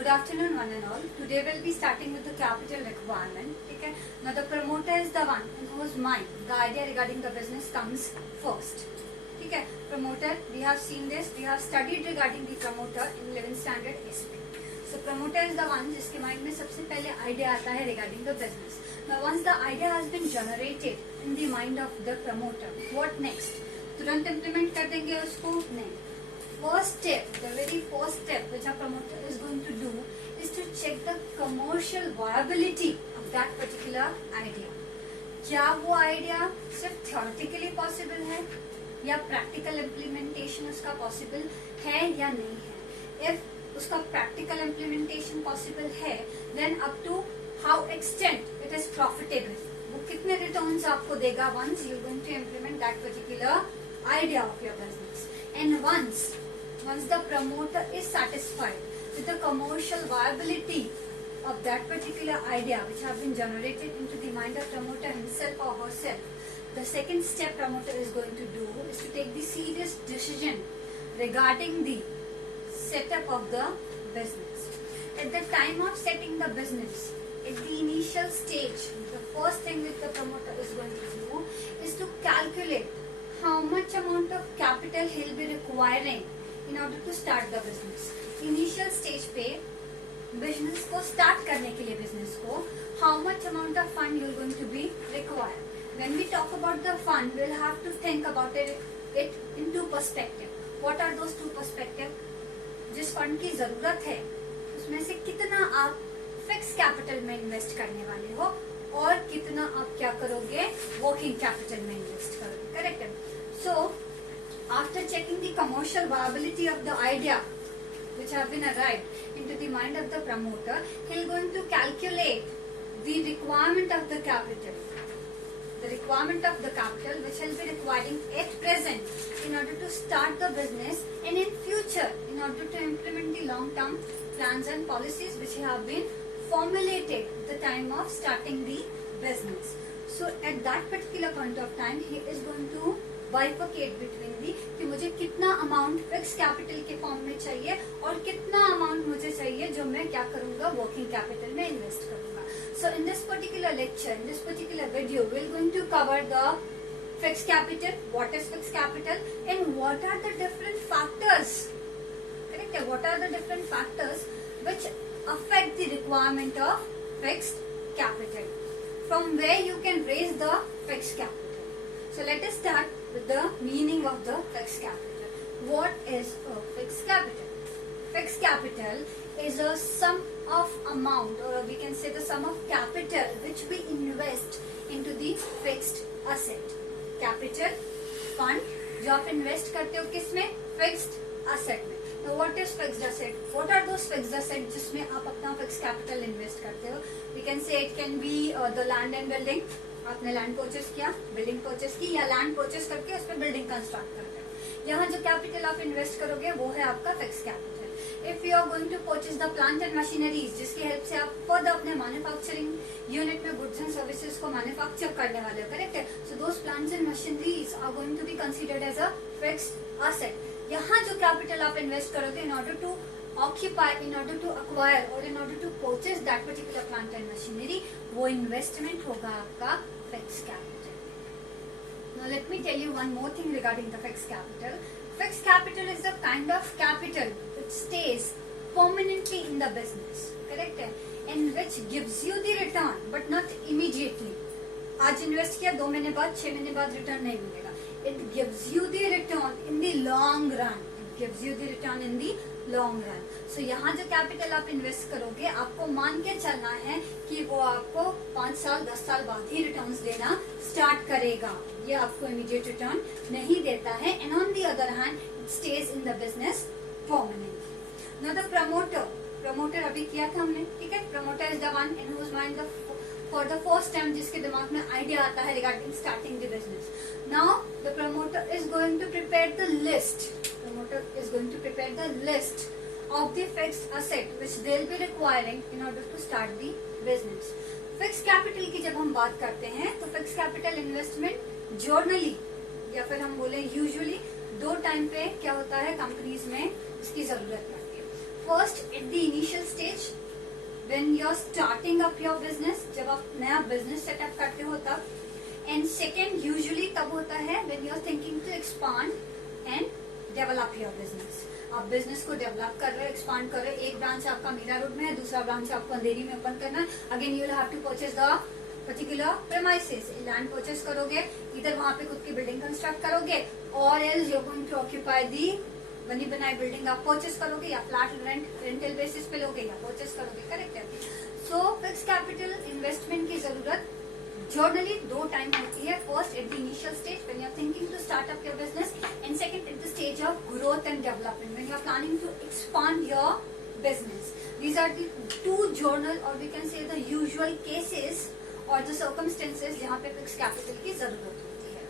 Good afternoon, one and all. Today we'll be starting with the capital requirement. Okay. Now the promoter is the one in whose mind the idea regarding the business comes first. Okay. Promoter, we have seen this. We have studied regarding the promoter in 11th standard SP. So promoter is the one जिसके mind में सबसे पहले idea आता है regarding the business. Now once the idea has been generated in the mind of the promoter, what next? तुरंत implement कर देंगे उसको? नहीं. First step, the very first step which a promoter is going to do is to check the commercial viability of that particular idea. क्या वो idea सिर्फ theoretically possible है या practical implementation उसका possible है या नहीं है? If उसका practical implementation possible है, then up to how extent it is profitable. वो कितने returns आपको देगा once you are going to implement that particular idea of your business. And once the promoter is satisfied with the commercial viability of that particular idea which have been generated into the mind of promoter himself or herself, the second step promoter is going to do is to take the serious decision regarding the setup of the business. At the time of setting the business, at the initial stage, the first thing that the promoter is going to do is to calculate how much amount of capital he will be requiring in order to start the business. Initial stage पे business को start करने के लिए business को how much amount of fund you are going to be required. When we talk about the fund, we will have to think about it in two perspective. What are those two perspective? जिस fund की जरूरत है उसमें से कितना आप fixed capital में invest करने वाले हो और कितना आप क्या करोगे working capital में invest करोगे. Correct है? So after checking the commercial viability of the idea which have been arrived into the mind of the promoter, he is going to calculate the requirement of the capital. The requirement of the capital which he'll be requiring at present in order to start the business and in future in order to implement the long-term plans and policies which have been formulated at the time of starting the business. So at that particular point of time, he is going to बाइफिकेट between the कि मुझे कितना amount fix capital के form में चाहिए और कितना amount मुझे चाहिए जो मैं क्या करूंगा वर्किंग कैपिटल में इन्वेस्ट करूंगा. So in this particular lecture, in this particular video, we are going to cover the fix capital, what is fix capital and what are the different factors. Correct है? What are the different factors which affect the requirement of fixed capital, from where you can raise the fixed capital. So let us start with the meaning of the fixed capital. What is a fixed capital? Fixed capital is a sum of amount, or we can say the sum of capital which we invest into the fixed asset. Capital, fund, जो आप invest करते हो किसमें? Fixed asset में. Now what is fixed asset? What are those fixed assets जिसमें आप अपना fixed capital invest करते हो? We can say it can be the land and building. आपने लैंड परचेस किया, बिल्डिंग परचेस की, या लैंड परचेस करके उस पर बिल्डिंग कंस्ट्रक्ट करते हो. यहाँ जो कैपिटल आप इन्वेस्ट करोगे वो है आपका fix capital. If you are going to purchase the plant and machineries जिसकी हेल्प से आप खुद अपने मैन्युफैक्चरिंग यूनिट में गुड्स एंड सर्विसेज को मैन्युफैक्चर करने वाले हो. करेक्ट है? So those plants and machineries are going to be considered as a fixed asset. यहाँ जो कैपिटल आप इन्वेस्ट करोगे in order to occupy, in order to acquire or in order to purchase that particular plant and machinery, वो investment होगा आपका fixed capital. Now let me tell you one more thing regarding the fixed capital. Fixed capital is the kind of capital which stays permanently in the business, correct है? And which gives you the return but not immediately. आज invest किया, 2 महीने बाद, 6 महीने बाद return नहीं मिलेगा. It gives you the return in the long run. It gives you the return in the long run. So यहाँ जो कैपिटल आप इन्वेस्ट करोगे आपको मान के चलना है कि वो आपको 5 साल 10 साल बाद ही रिटर्न्स देना स्टार्ट करेगा. ये आपको इमीडिएट रिटर्न नहीं देता है. And on the other hand it stays in the business permanently. Now the promoter अभी किया था हमने, ठीक है? Promoter is the one in whose mind for the first time जिसके दिमाग में आइडिया आता है regarding starting the business. Now the promoter is going to prepare the list. Promoter is going to prepare the list of the fixed asset which they'll be requiring in order to start the business. Fixed capital की जब हम बात करते हैं तो fixed capital investment journally या फिर हम बोले usually 2 टाइम पे क्या होता है कंपनीज में इसकी जरूरत पड़ती है. First at the initial stage when you are starting up your business, जब आप नया बिजनेस सेटअप करते हो तब. एंड सेकेंड यूजुअली तब होता है when you are thinking to expand and develop your business. आप बिजनेस को डेवलप कर रहे हो, एक्सपांड कर रहे हो. एक ब्रांच आपका मीरा रोड में है, दूसरा ब्रांच आपको अंधेरी में ओपन करना है. Again you will have to purchase the particular premises. Land purchase करोगे, इधर वहां पे खुद की बिल्डिंग कंस्ट्रक्ट करोगे, or else you are going to occupy the बनी बनाई बिल्डिंग आप परचेस करोगे, या फ्लैट रेंटल बेसिस पे लोगे या परचेस करोगे. करेक्ट है. सो फिक्स कैपिटल इन्वेस्टमेंट की जरूरत जर्नली दो टाइम होती है. First at the initial stage when you are thinking to start up your business, and second at the stage of growth and development when you are planning to expand your business. These are the two general or we can say the usual cases और the circumstances जहां पे fix capital की जरूरत होती है.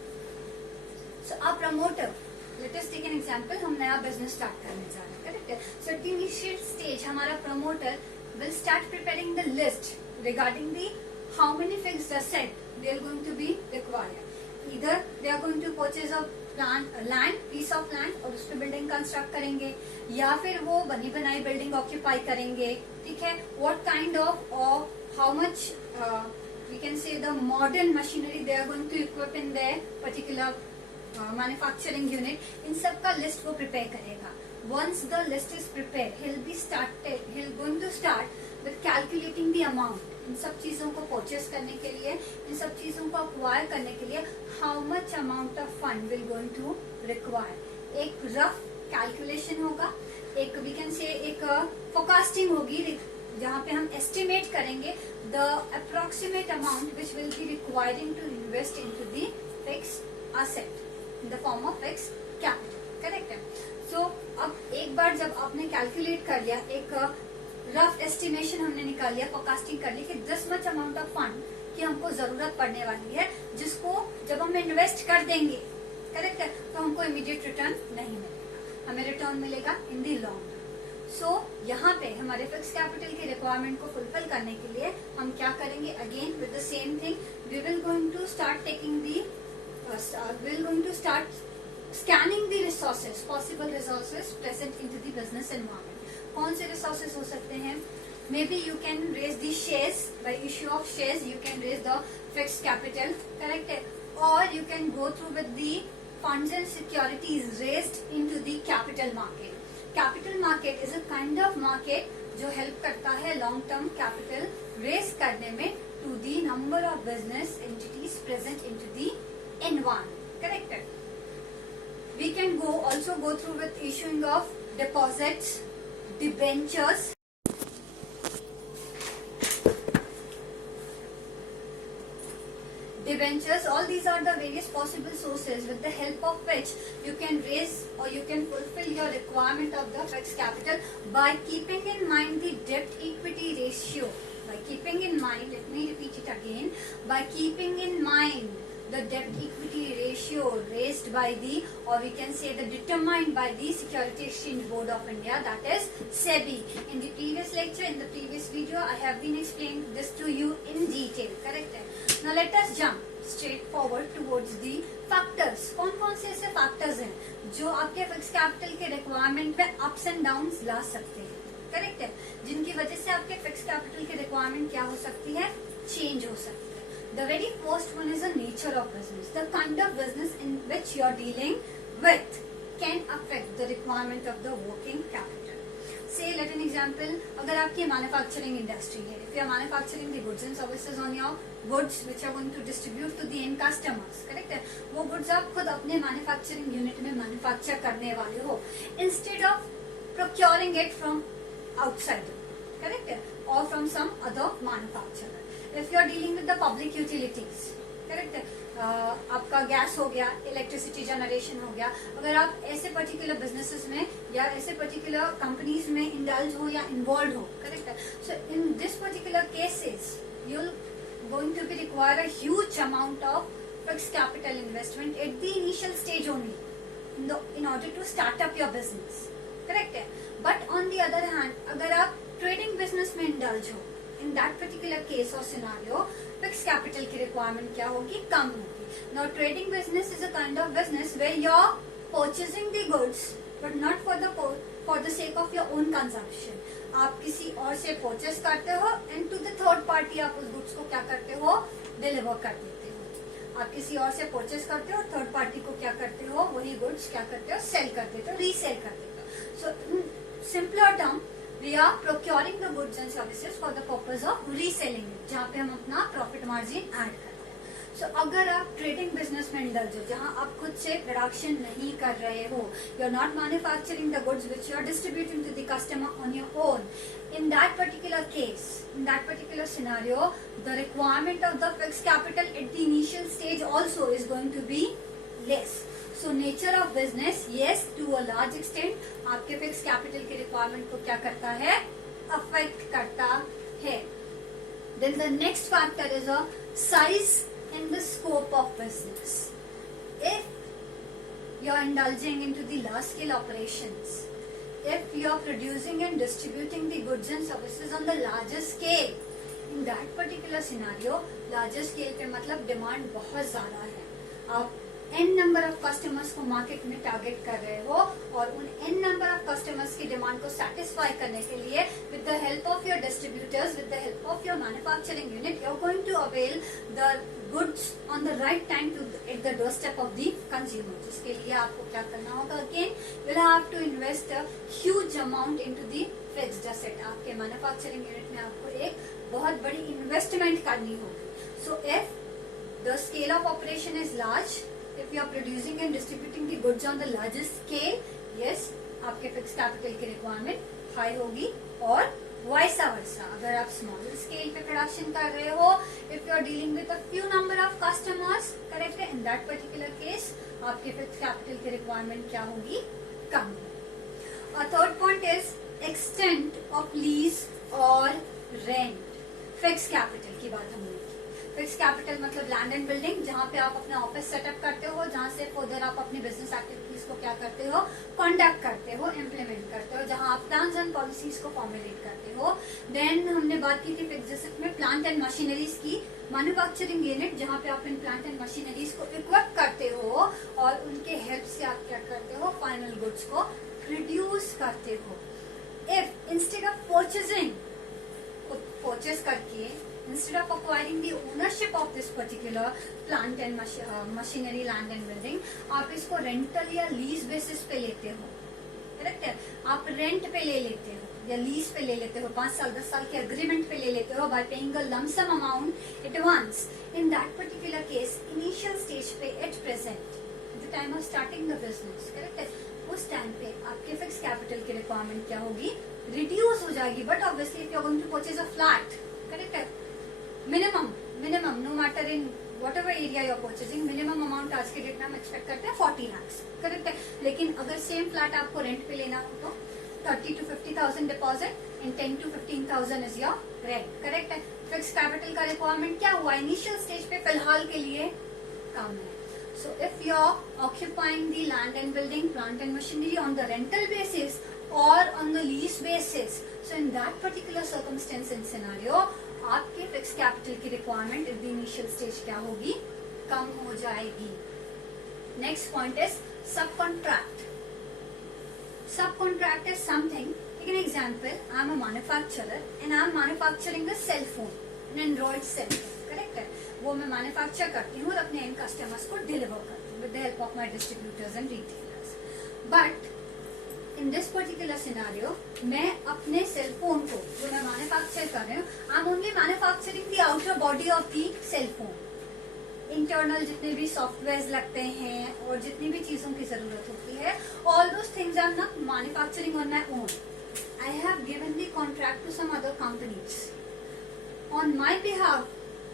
So a promoter, let us take an example. हम नया business start करने जा रहे हैं. करेक्ट है. सो एट द इनिशियल स्टेज हमारा promoter will start preparing the list regarding the how many fixed asset they are going to be required. Either they are going to purchase a land piece of land और उस पे building construct करेंगे, या फिर वो बनी बनाई building occupy करेंगे. ठीक है. what kind of or how much we can say the modern machinery they are going to equip in their particular manufacturing unit. इन सब का लिस्ट वो प्रिपेयर करेगा. Once the list is prepared, he'll going to start with calculating the amount. इन सब चीजों को purchase करने के लिए, इन सब चीजों को अक्वायर करने के लिए how much amount of fund will going to require. एक रफ कैलकुलेशन होगा, एक we can say एक फोरकास्टिंग होगी जहाँ पे हम एस्टिमेट करेंगे the approximate amount which will be requiring to invest into the fixed asset in the form of fixed capital. Correct है. सो अब एक बार जब आपने कैलकुलेट कर लिया, एक रफ एस्टिमेशन हमने निकाल लिया, फोरकास्टिंग कर ली कि this much amount of fund की हमको जरूरत पड़ने वाली है, जिसको जब हम इन्वेस्ट कर देंगे, करेक्ट है, तो हमको इमीडिएट रिटर्न नहीं मिलेगा, हमें रिटर्न मिलेगा इन दी लॉन्ग रन. सो यहाँ पे हमारे फिक्स कैपिटल की रिक्वायरमेंट को फुलफिल करने के लिए हम क्या करेंगे, again with the same thing we will going to start taking the will going to start scanning the resources, possible resources present into the business environment. कौन से resources हो सकते हैं? Maybe you can raise the shares, by issue of shares you can raise the fixed capital, correct है? Or you can go through with the funds and securities raised into the capital market. Capital market is a kind of market जो help करता है long term capital raise करने में to the number of business entities present into the environment, correct है? We can also go through with issuing of deposits, debentures. Debentures, all these are the various possible sources with the help of which you can raise or you can fulfill your requirement of the fixed capital by keeping in mind the debt equity ratio. By keeping in mind, let me repeat it again, by keeping in mind the debt equity ratio raised by the, or we can say the determined by the Security Exchange Board of India, that is SEBI. In the previous lecture, in the previous video, I have been explaining this to you in detail, correct है? Now let us jump straight forward towards the factors. कौन कौन से ऐसे factors हैं जो आपके fix capital के requirement में ups and downs ला सकते हैं, करेक्ट है, जिनकी वजह से आपके फिक्स कैपिटल की रिक्वायरमेंट क्या हो सकती है, चेंज हो सकती है. The very first one is the nature of business. The kind of business in which you are dealing with can affect the requirement of the working capital. Say, let an example, अगर आपकी manufacturing industry है, if you are manufacturing the goods and services on your goods which are going to distribute to the end customers, correct है, वो goods आप खुद अपने manufacturing unit में manufacture करने वाले हो, instead of procuring it from outside, correct है, or from some other manufacturer. If you are dealing with the public utilities, correct है, आपका गैस हो गया, इलेक्ट्रिसिटी जनरेशन हो गया, अगर आप ऐसे पर्टिकुलर बिजनेसेस में या ऐसे पर्टिकुलर कंपनीज में इंडल्ज हो या इन्वॉल्व हो, करेक्ट है, so in this particular cases you going to be require a huge amount of fixed capital investment at the initial stage only in order to start up your business, correct है. But on the other hand अगर आप trading business में indulge हो, in that particular case or scenario, fixed capital की requirement क्या होगी, कम होगी. Now trading business is a kind of business where you're purchasing the goods but not for for the sake of your own consumption, आप किसी और से purchase करते हो and to the third party आप उस गुड्स को क्या करते हो, डिलीवर कर देते हो। आप किसी और से परचेस करते हो, थर्ड पार्टी को क्या करते हो, वही गुड्स क्या करते हो, सेल कर देते हो, रीसेल कर देते हो। So simpler term, we are procuring the goods and services for the purpose of reselling it, जहाँ पे हम अपना प्रॉफिट मार्जिन ऐड करते हैं। सो अगर आप ट्रेडिंग बिजनेस में इंडल्ज हो, जहाँ आप खुद से प्रोडक्शन नहीं कर रहे हो, you are not manufacturing the goods which you are distributing to the customer on your own, in that particular case, in that particular scenario, the requirement of the fixed capital at the initial stage also is going to be less. So nature of business, yes, to a large extent, आपके fixed capital के requirement को क्या करता है, affect करता है. Then the next factor is a size and the scope of business. If you are indulging into the large scale operations, if you are producing and distributing the goods and services on the larger scale, in that particular scenario, larger scale पे मतलब demand बहुत ज्यादा है, आप n number of customers को market में target कर रहे हो और उन n नंबर ऑफ कस्टमर्स की डिमांड को सेटिस्फाई करने के लिए with the help of your distributors, with the help of your manufacturing unit, you are going to avail the goods on the right time to at the doorstep of the consumer. जिसके लिए आपको क्या करना होगा, again you'll have to invest a huge amount into the fixed asset. आपके manufacturing unit में आपको एक बहुत बड़ी इन्वेस्टमेंट करनी होगी. So if the scale of operation is large, if you are producing and distributing the goods on the largest scale, yes, आपके fixed capital की requirement high होगी. और वैसा वैसा अगर आप स्मॉल स्केल पे प्रोडक्शन कर रहे हो, if you are dealing with a few number of customers, correct है, इन दैट पर्टिकुलर केस आपके फिक्स्ड कैपिटल की रिक्वायरमेंट क्या होगी, कम. और third point is extent of lease और रेंट. फिक्स्ड कैपिटल की बात हमने की. फिक्स्ड कैपिटल मतलब लैंड एंड बिल्डिंग, जहाँ पे आप अपना ऑफिस सेटअप करते हो, जहाँ से फर्दर आप अपनी बिजनेस एक्टिविटीज को क्या करते हो, कंडक्ट करते हो, इम्प्लीमेंट करते हो, जहाँ आप प्लान्स एंड पॉलिसीज को फॉर्मुलेट करते हो. देन हमने बात की थी फिक्स्ड एसेट में प्लांट एंड मशीनरीज की. मैन्युफैक्चरिंग यूनिट, जहाँ पे आप इन प्लांट एंड मशीनरीज को इक्विप करते हो और उनके हेल्प से आप क्या करते हो, फाइनल गुड्स को प्रोड्यूस करते हो. If instead of purchasing, purchase करके, instead of acquiring the ownership of this particular plant and machinery, land and building, आप इसको रेंटल या लीज बेसिस पे लेते हो, करेक्ट है. आप रेंट पे ले लेते हो या लीज पे ले लेते हो, 5 साल 10 साल के अग्रीमेंट पे ले लेते हो, by paying a lump sum amount advance. In that particular case, initial stage पे at present, the time of starting the business, correct है, उस टाइम पे आपके फिक्स कैपिटल की रिक्वायरमेंट क्या होगी, रिड्यूस हो जाएगी. But obviously if you are going to purchase a flat, correct है, minimum no matter in whatever area you are purchasing, minimum amount आज के डेट में हम एक्सपेक्ट करते हैं 40 लाख, करेक्ट है. लेकिन अगर सेम फ्लैट आपको रेंट पे लेना हो तो 30 to 50,000 deposit and 10 to 15,000 is your rent, correct है. फिक्स कैपिटल का रिक्वायरमेंट क्या हुआ, इनिशियल स्टेज पे फिलहाल के लिए कम है. So if you are occupying the land and building, plant and machinery on the rental basis or on the lease basis, so in that particular circumstance and scenario, आपके fix capital की requirement in the initial stage क्या होगी, कम हो जाएगी. Next point is sub contract. Sub contract is something, take an example, I am a manufacturer and I am manufacturing a cell phone, an Android cell phone, correct है. वो मैं manufacture करती हूँ और अपने एंड कस्टमर्स को deliver करती हूँ with the help of my distributors and retailers. But in this particular scenario, मैं अपने सेल फोन को जो मैं मैन्युफैक्चर कर रही हूँ, I am only manufacturing the outer body of the cell phone. Internal जितने भी सॉफ्टवेयर लगते हैं और जितनी भी चीजों की जरूरत होती है, all those things I am not manufacturing on my own. I have given the contract to some other companies on my behalf,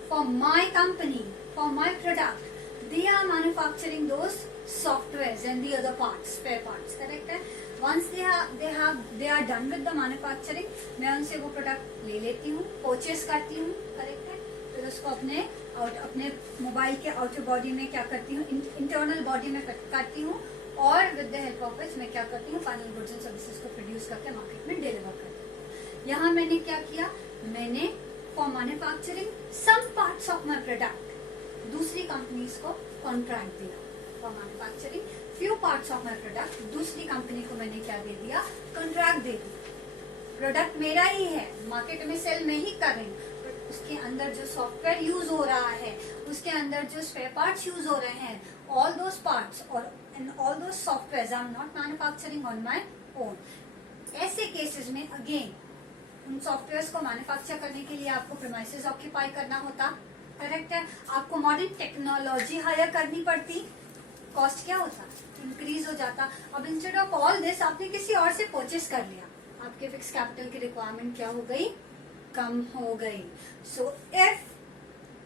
for my company, for my product, they are manufacturing those softwares and the other parts, spare parts, correct है. Once they are done with the manufacturing, मैं उनसे वो product ले लेती हूँ, purchase करती हूँ, correct है. फिर उसको अपने मोबाइल के आउटर बॉडी में क्या करती हूँ, इंटरनल बॉडी में करती हूँ, और with the help of which मैं क्या करती हूँ, फाइनल गुड्स एंड सर्विसेज को प्रोड्यूस करके मार्केट में डिलीवर करती हूँ. यहाँ मैंने क्या किया, मैंने for manufacturing some parts of my product दूसरी कंपनीज को कॉन्ट्रैक्ट दिया for manufacturing few parts of my product, दूसरी कंपनी को मैंने क्या दे दिया, कॉन्ट्रैक्ट दे दिया। प्रोडक्ट मेरा ही है, मार्केट में सेल मैं ही कर रही हूँ, उसके अंदर जो सॉफ्टवेयर यूज हो रहा है, उसके अंदर जो स्पेयर पार्ट्स यूज हो रहे हैं, ऑल दोस पार्ट्स और in all those software I am not manufacturing on my own. ऐसे केसेस में अगेन उन सॉफ्टवेयर्स को मैन्युफैक्चर करने के लिए आपको प्रीमाइसेस ऑक्यूपाई करना होता, करेक्ट है। आपको मॉडर्न टेक्नोलॉजी हायर करनी पड़ती, कॉस्ट क्या होता, इंक्रीज हो जाता। अब इंस्टेड ऑफ ऑल दिस आपने किसी और से परचेस कर लिया, आपके फिक्स कैपिटल की रिक्वायरमेंट क्या हो गई, कम हो गई। So if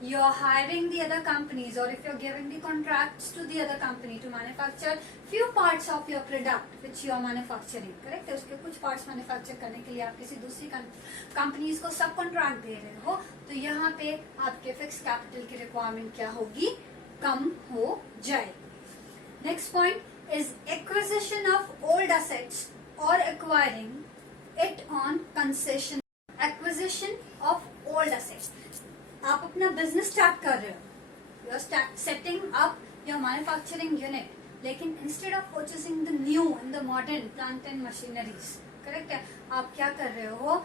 you are hiring the other companies or if you're giving the contracts to the other company to manufacture few parts of your product which you are manufacturing, correct है, उसके कुछ parts manufacture करने के लिए आप किसी दूसरी companies को सब कॉन्ट्रैक्ट दे रहे हो, तो यहाँ पे आपके फिक्स कैपिटल की रिक्वायरमेंट क्या होगी, कम हो जाएगी। Next point is acquisition of old assets और acquiring it on concession. Acquisition of old assets, आप अपना बिजनेस स्टार्ट कर रहे हो, you are setting up your manufacturing unit, लेकिन instead of purchasing the new and the modern plant and machineries, correct है, आप क्या कर रहे हो,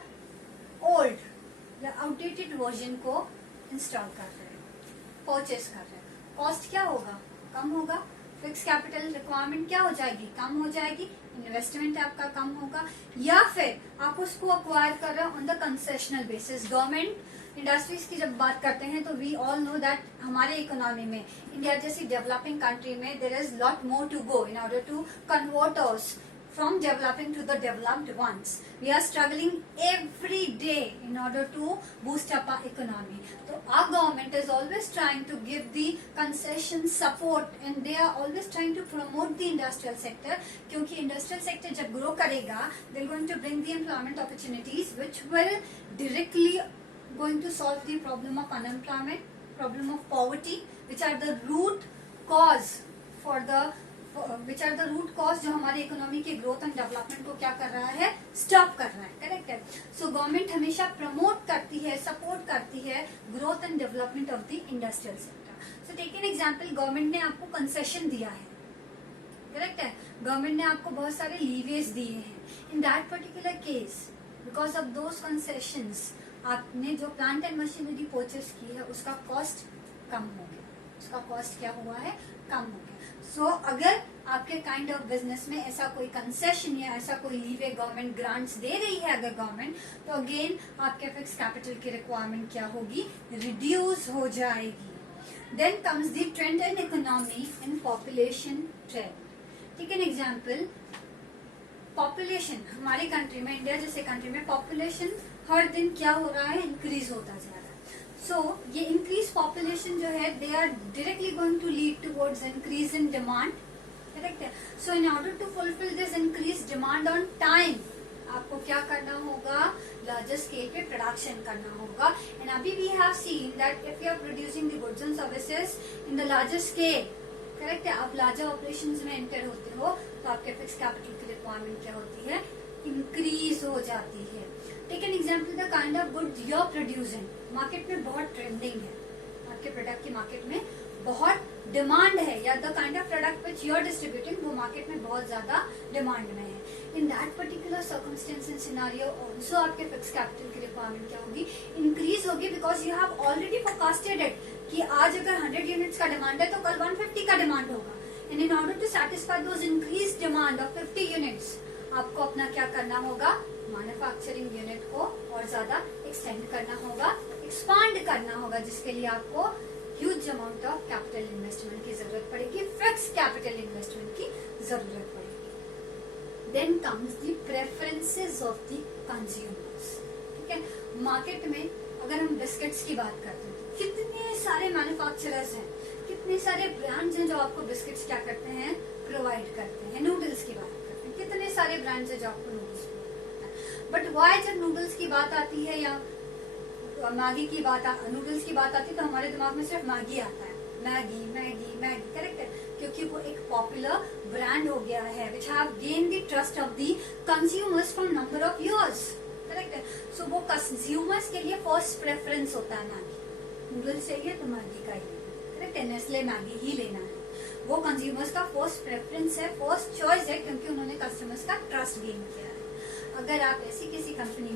ओल्ड या आउटडेटेड वर्जन को इंस्टॉल कर रहे हो, परचेस कर रहे हो। कॉस्ट क्या होगा, कम होगा, फिक्स कैपिटल रिक्वायरमेंट क्या हो जाएगी, कम हो जाएगी, इन्वेस्टमेंट आपका कम होगा। या फिर आप उसको अक्वायर कर रहे हो on the concessional basis. Government industries की जब बात करते हैं तो वी ऑल नो दैट हमारे इकोनॉमी में, इंडिया जैसी डेवलपिंग कंट्री में there is lot more to go in order to convert us from developing to the developed ones. We are struggling every day in order to boost up our economy. So our government is always trying to give the concession support and they are always trying to promote the industrial sector, क्योंकि industrial sector जब grow करेगा, they're going to bring the employment opportunities which will directly going to solve the problem of unemployment, problem of poverty, which are the root cause जो हमारे economy के growth and development को क्या कर रहा है, स्टॉप कर रहा है, करेक्ट है। सो गवर्नमेंट हमेशा प्रमोट करती है, सपोर्ट करती है growth and development of the industrial sector. So take an example, government ने आपको कंसेशन दिया है, करेक्ट है, गवर्नमेंट ने आपको बहुत सारे लीवेज दिए हैं। इन that particular case, because of those concessions, आपने जो प्लांट एंड मशीनरी परचेस की है उसका कॉस्ट कम हो गया, उसका कॉस्ट क्या हुआ है, कम हो गया। सो अगर आपके काइंड ऑफ बिजनेस में ऐसा कोई कंसेशन या ऐसा कोई लीवे गवर्नमेंट ग्रांट्स दे रही है अगर गवर्नमेंट, तो अगेन आपके फिक्स कैपिटल की रिक्वायरमेंट क्या होगी, रिड्यूस हो जाएगी। Then comes the trend in economy in population trend. Take an example, population हमारी कंट्री में, इंडिया जैसे कंट्री में पॉपुलेशन हर दिन क्या हो रहा है, इंक्रीज होता जा रहा है। सो ये इंक्रीज पॉपुलेशन जो है, they are directly going to lead towards increase in demand, correct है। So in order to fulfil this increase demand on time, आपको क्या करना होगा, लार्जर स्केल पे प्रोडक्शन करना होगा। एंड अभी we have seen that if you are producing the goods and services in the larger scale, correct है, आप लार्जर ऑपरेशंस में एंटर होते हो तो आपके फिक्स कैपिटल की रिक्वायरमेंट क्या होती है, इंक्रीज हो जाती है। Take an example, the kind of good you are producing, market में बहुत ट्रेंडिंग है, आपके प्रोडक्ट की मार्केट में बहुत डिमांड है, या the kind of product which you are distributing वो मार्केट में बहुत ज्यादा डिमांड में है। In that particular circumstance and scenario also आपके फिक्स कैपिटल की रिक्वायरमेंट क्या होगी, इंक्रीज होगी, because you have already forecasted it कि आज अगर 100 यूनिट्स का डिमांड है तो कल 150 का डिमांड होगा। And in order to satisfy those increase demand of 50 units, आपको अपना क्या करना होगा, मैन्युफैक्चरिंग यूनिट को और ज्यादा एक्सटेंड करना होगा, एक्सपांड करना होगा, जिसके लिए आपको huge amount of capital investment की जरूरत पड़ेगी, फिक्स कैपिटल इन्वेस्टमेंट की जरूरत पड़ेगी। Then comes the preferences of the consumers, ठीक है। मार्केट में अगर हम बिस्किट्स की बात करते हैं, कितने सारे मैन्युफैक्चरर्स हैं, कितने सारे ब्रांड्स हैं जो आपको बिस्किट्स क्या करते हैं, प्रोवाइड करते हैं। नूडल्स की बात करते हैं, कितने सारे ब्रांड्स हैं जो आपको नूडल्स प्रोवाइड करते हैं। बट वाई जब नूडल्स की बात आती है या मैगी की बात, नूडल्स की बात आती है तो हमारे दिमाग में सिर्फ मैगी आता है, मैगी मैगी मैगी, करेक्ट है, क्योंकि वो एक पॉपुलर ब्रांड हो गया है which have gain the trust of the consumers from number of years, correct है। सो वो कंज्यूमर्स के लिए फर्स्ट प्रेफरेंस होता है मैगी, नूडल्स चाहिए तो मैगी का ही, करेक्ट है, नेस्ले मैगी ही लेना है। वो कंज्यूमर्स का फर्स्ट प्रेफरेंस है, फर्स्ट चॉइस है, क्योंकि उन्होंने कस्टमर्स का ट्रस्ट गेन किया है। अगर आप ऐसी किसी कंपनी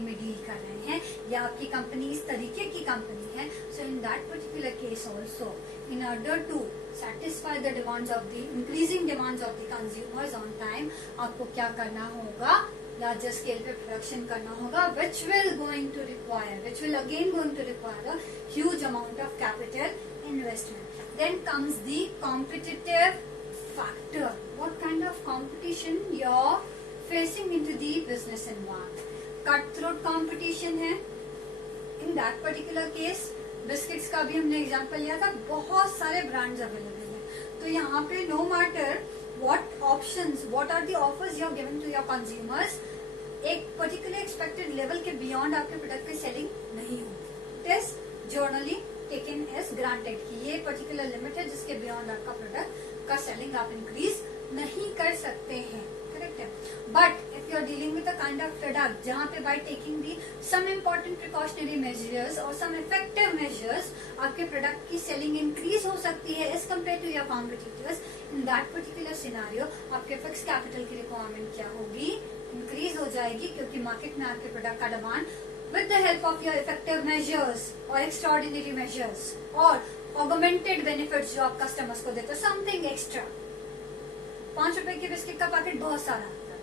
में डील कर रहे हैं या आपकी कंपनी इस तरीके की कंपनी है, so in that particular case also, in order to satisfy the demands of the increasing demands of the consumers on time, आपको क्या करना होगा, larger scale पे production करना होगा, which will again going to require a huge amount of capital investment. Then comes the competitive factor. What kind of competition you're facing into the business environment? Cutthroat competition है. In that particular case, biscuits का भी हमने example लिया था, बहुत सारे brands available हैं, तो यहाँ पे no matter what options, what are the offers you are giving to your consumers, एक पर्टिकुलर एक्सपेक्टेड लेवल के बियॉन्ड आपके प्रोडक्ट की सेलिंग नहीं होगी। It is generally taken as granted कि ये पर्टिकुलर लिमिट है जिसके बियॉन्ड आपका प्रोडक्ट का सेलिंग आप इंक्रीज नहीं कर सकते हैं, करेक्ट है। But if you are dealing with a kind of product जहाँ पे by taking the some important precautionary measures और सम इफेक्टिव मेजर्स आपके प्रोडक्ट की सेलिंग इंक्रीज हो सकती है as compare to your competitors, in that particular scenario आपके fix capital की रिक्वायरमेंट क्या होगी, इंक्रीज हो जाएगी, क्योंकि मार्केट में आपके प्रोडक्ट का demand with the help of your effective measures or extraordinary measures or augmented benefits जो आप कस्टमर्स को देते हो, something extra। 5 रुपए के बिस्किट का पैकेट बहुत सारा आता है,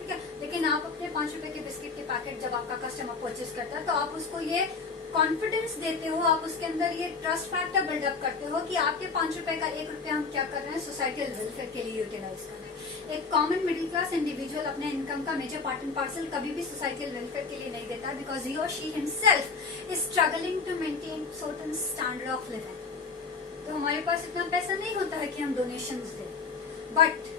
ठीक है, लेकिन आप अपने 5 रुपए के बिस्किट के पैकेट जब आपका कस्टमर परचेज करता है तो आप उसको ये कॉन्फिडेंस देते हो, आप उसके अंदर ये ट्रस्ट फैक्टर बिल्डअप करते हो कि आपके 5 रुपए का 1 रुपया हम क्या कर रहे हैं, सोसाइटल वेलफेयर के लिए यूटिलाइज कर रहे हैं। एक कॉमन मिडिल क्लास इंडिविजुअल अपने इनकम का मेजर पार्ट एंड पार्सल कभी भी सोसाइटल वेलफेयर के लिए नहीं देता, बिकॉज ही और she himself is struggling to maintain certain standard of living. तो हमारे पास इतना पैसा नहीं होता है कि हम डोनेशंस दें, बट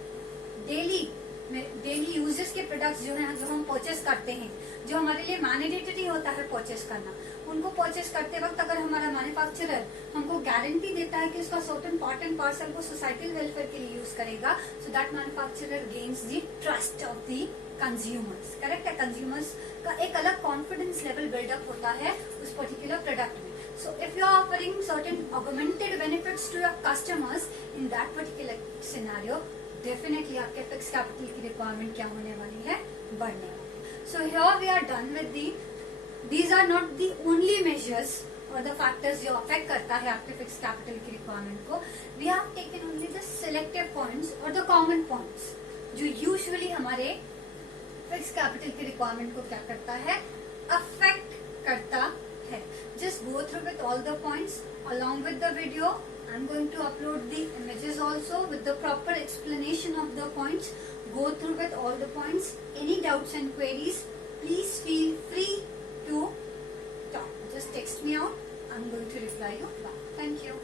डेली यूजेस के प्रोडक्ट्स जो हैं, जो हम परचेस करते हैं, जो हमारे लिए मैंडेटरी होता है परचेस करना, उनको परचेस करते वक्त अगर हमारा मैन्युफैक्चरर हमको गारंटी देता है कि उसका सर्टेन पार्ट एंड पार्सल को सोसाइटल वेलफेयर के लिए यूज करेगा, so that manufacturer gains the trust of the consumers, correct है। कंज्यूमर्स का एक अलग कॉन्फिडेंस लेवल बिल्डअप होता है उस पर्टिकुलर प्रोडक्ट में। So if you are offering certain augmented benefits to your customers in that particular scenario, definitely आपके fix capital की रिक्वायरमेंट क्या होने वाली है, बढ़ने वाली। So here we are done with these are not the only measures or the factors जो affect करता है आपके फिक्स कैपिटल की रिक्वायरमेंट को। We have taken only the selective points और द कॉमन पॉइंट्स जो यूजुअली हमारे फिक्स कैपिटल की रिक्वायरमेंट को क्या करता है, अफेक्ट करता है। Just go through with all the points along with the video. I'm going to upload the images also with the proper explanation of the points. Go through with all the points. Any doubts and queries, please feel free to talk. Just text me out. I'm going to reply you back. Thank you.